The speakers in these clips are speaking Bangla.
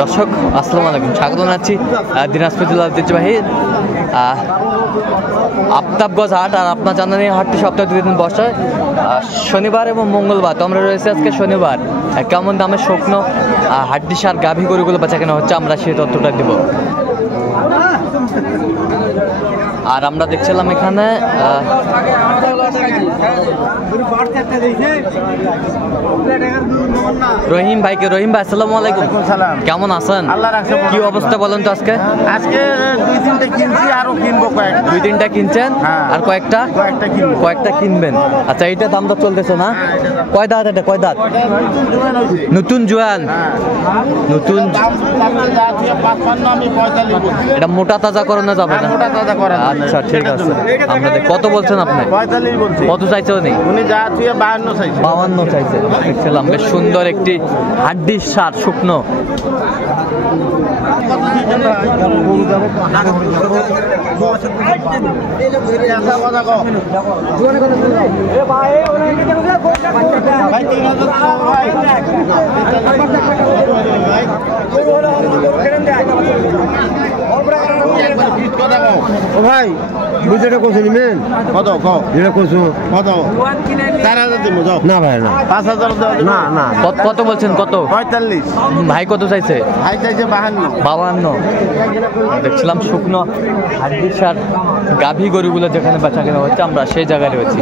দর্শক আসসালামু আলাইকুম, স্বাগত জানাচ্ছি দিনাজপুর জেলার ঐতিহ্যবাহী আফতাবগঞ্জ হাট। আর আপনার জানেন এই হাটটি সপ্তাহে 2 দিন বসে, শনিবার এবং মঙ্গলবার। তো আমরা রয়েছে আজকে শনিবার। কেমন দামে শুকনো হাড্ডি সার গাভী গরুগুলো বেচা কেনা হচ্ছে, আমরা সেই তথ্যটা দেব। আর আমরা দেখছিলাম এখানে রহিম ভাইকে। রহিম ভাই আসসালামু আলাইকুম, কেমন আছেন? কি অবস্থা বলেন তো? আজকে 2-3টা কিনছি, আরো কিনবো কয়েকটা। 2-3টা কিনছেন আর কয়েকটা কিনবেন। আচ্ছা, এইটা দামটা চলতেছে না? কয় দাঁত এটা? কয় দাঁত? নতুন জোয়ান। নতুন এটা মোটা তাজা করানো যাবে না? আচ্ছা ঠিক আছে। আপনাদের কত বলছেন আপনি? 45 বলছি। কত চাইছে উনি? উনি যা ছুঁয়ে 52 চাইছে। 52 চাইছে। দেখছিলাম বেশ সুন্দর একটি হাড্ডির সার শুকনো। ভাই বুঝেটা কোথায় নিবেন? কত যেটা করছো কত? 4000 দিব। যাও না ভাই, না 5000 না না। কত বলছেন? কত? 45। ভাই কত চাইছে? ভাই চাইছে 52। দেখছিলাম শুকনো হাড্ডির সার গাভী গরুগুলো যেখানে বেচা কেনা হচ্ছে, আমরা সেই জায়গায় রয়েছি।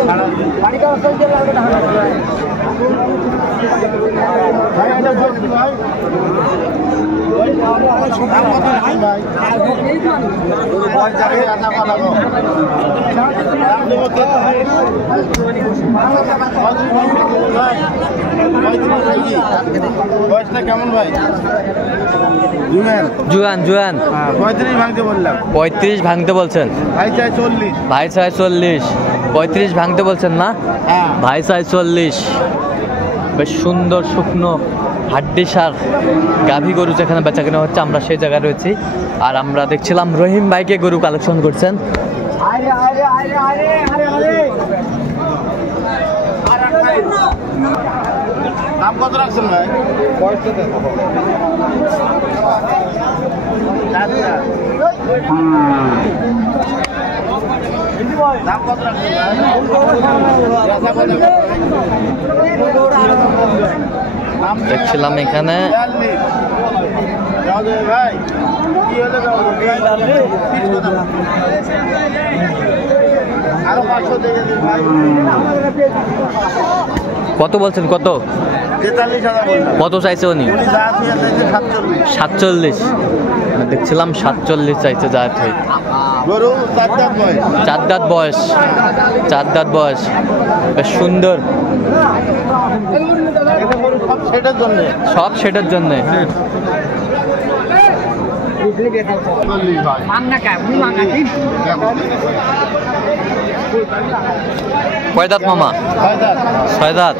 বয়সটা কেমন ভাই? জুয়ান 35 ভাঙতে বললাম। 35 ভাঙতে বলছেন? ভাই চাই 40। ভাই চাই 40। 35 ভাঙতে বলছেন না? ভাই চাই 40। বেশ সুন্দর শুকনো হাড্ডি সার গাভী গরু যেখানে বেচা কেনা হচ্ছে, আমরা সেই জায়গায় রয়েছি। আর আমরা দেখছিলাম রহিম ভাইকে গরু কালেকশন করছেন। দাম কত রাখছেন ভাই? দাম কত রাখছেন ভাই? দেখছিলাম এখানে ভাই আরো 500 দেখে দিন ভাই। কত বলছেন? কত? 43,000। কত চাইছে উনি? 47। দেখছিলাম 47 চাইছে। জাত হই গরু 4 দাঁত বয়স। 4 দাঁত বয়স। 4 দাঁত বয়স। বেশ সুন্দর। সব সেটার জন্য। কয় দাঁত মামা? 6 দাঁত।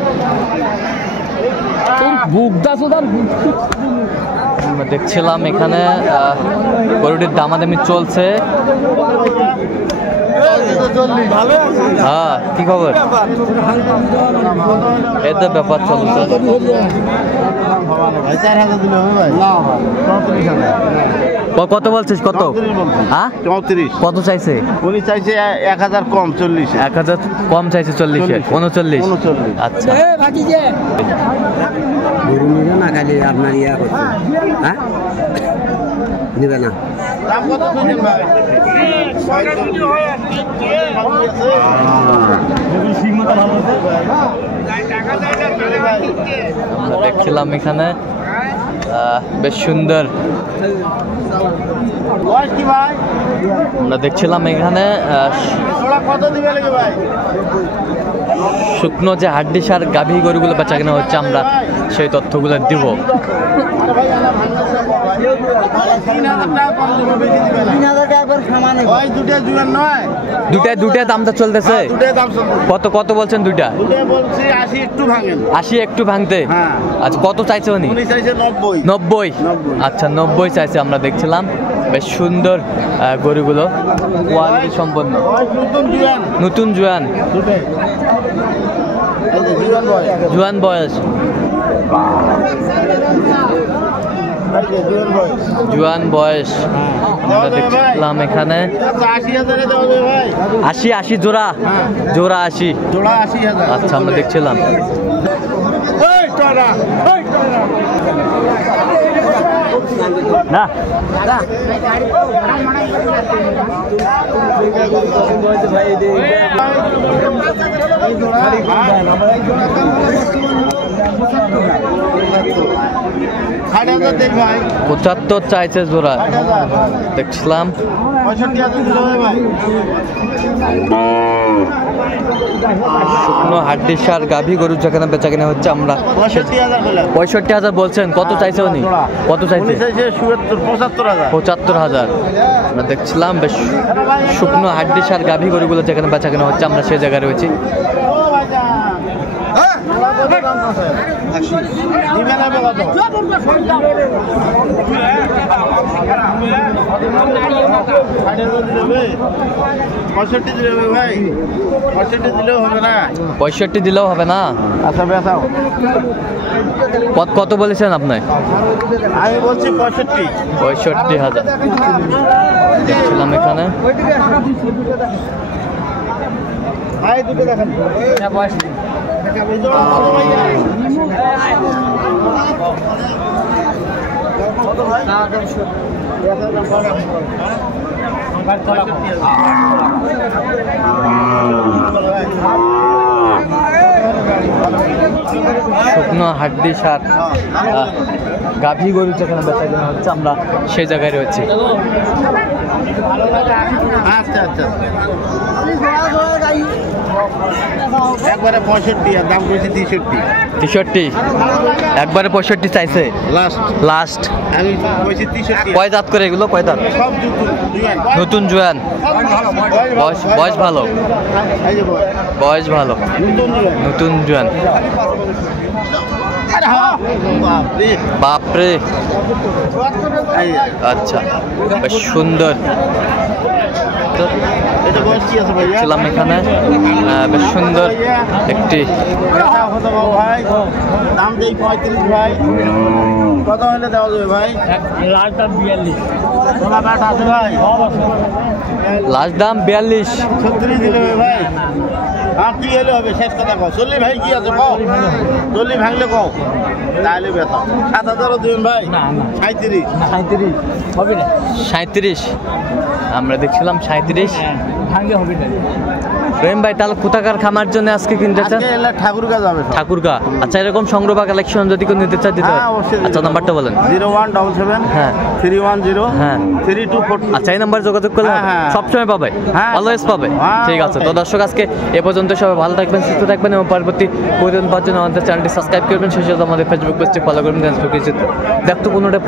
দেখছিলাম এখানে গরুটির দামাদামি চলছে। হ্যাঁ, কি খবর? এত ব্যাপার চলছে। কত বলছিস? কত? হ্যাঁ 34। কত চাইছে? উনি চাইছে 1000 কম, 40। 1000 কম চাইছে। 40। 39। আচ্ছা, গরু নিবে না, খালি আপনার ইয়া করছে। হ্যাঁ নিবে না। দাম কত শুনছেন ভাই? আমরা দেখছিলাম এখানে বেশ সুন্দর। আমরা দেখছিলাম এখানে কত দিবে লাগে ভাই? শুকনো যে হাড্ডি সার গাভী গরুগুলো বেচা কেনা হচ্ছে, আমরা সেই তথ্যগুলো দিব। দুটায় দামটা চলতেছে। কত বলছেন? দুইটা 80 একটু ভাঙতে। আচ্ছা, কত চাইছে উনি? 90। আচ্ছা, 90 চাইছে। আমরা দেখছিলাম বেশ সুন্দর গরুগুলো, কোয়ালিটি সম্পন্ন। নতুন জোয়ান জোয়ান বয়স। জুয়ান বয়স আমরা দেখলাম এখানে 80 জোড়া, জোড়া 80। আচ্ছা আমরা দেখছিলাম। না ভাই 75 চাইছে জোড়া, দেখছিলাম। শুকনো হাড্ডি সার গাভী গরু যেখানে বেচা কিনা হচ্ছে আমরা 65,000 বলছেন। কত চাইছে উনি? কত চাইছে? 75,000। আমরা দেখছিলাম বেশ শুকনো হাড্ডি সার গাভী গরুগুলো যেখানে বেচা কিনা হচ্ছে আমরা সেই জায়গায় রয়েছি। ভাই 65 দিলেও হবে না। 65 দিলেও হবে না। আচ্ছা বেচাও। কত বলেছেন আপনি? আমি বলছি 65,000। দেখছিলাম এখানে। ভাই দুটো দেখেন। শুকনো হাড্ডি সার গাভী গরু যেখানে বেচা কেনা হচ্ছে আমরা সেই জায়গায় রয়েছি। আচ্ছা আচ্ছা একবারে 65 আর দাম কইছি 63। একবারে 65 চাইছে লাস্ট। আমি কইছি 63। কয় দাঁত করে এগুলো? কয় দাঁত? সব নতুন জোয়ান। বয়স ভালো, বয়স ভালো, নতুন জোয়ান। বাপরে আচ্ছা বেশ সুন্দর। ছিলাম এখানে বেশ সুন্দর একটি। ভাই দাম দেই 35 ভাই। কত হলে দেওয়া যাবে ভাই? লাস্ট দাম 42। সোনা কাঠ আছে ভাই? লাস্ট দাম 42। 36 দিলে ভাই। হ্যাঁ কি হলে হবে? শেষ কথা কও। চল্লি ভাই কি আছে কও? চল্লি ভাঙলে কও তাহলে বেতা 7,000 দিবেন ভাই। 37 হবে না। 37 আমরা দেখছিলাম 37 ভাঙলে হবে না। রহিম ভাই তাহলে কোথাকার খামার জন্য আজকে কিনতে চান? ঠাকুরগা যাবে। ঠাকুরগা। আচ্ছা এরকম সংগ্রহ বা কালেকশন যদি কেউ নিতে চায় দিতে হয়? আচ্ছা নাম্বারটা বলেন। 0177 হ্যাঁ 310 হ্যাঁ 3242। আচ্ছা এই নাম্বার যোগাযোগ করলে সবসময় পাবে, অলওয়েজ পাবে। ঠিক আছে তো দর্শক আজকে এ পর্যন্ত। সবাই ভালো থাকবেন, সুস্থ থাকবেন এবং পরবর্তী প্রতিদিন পাওয়ার জন্য আমাদের চ্যানেলটি সাবস্ক্রাইব করবেন। সেই সাথে আমাদের ফেসবুক পেজটি ফলো করবেন। দেখতো কোনোটা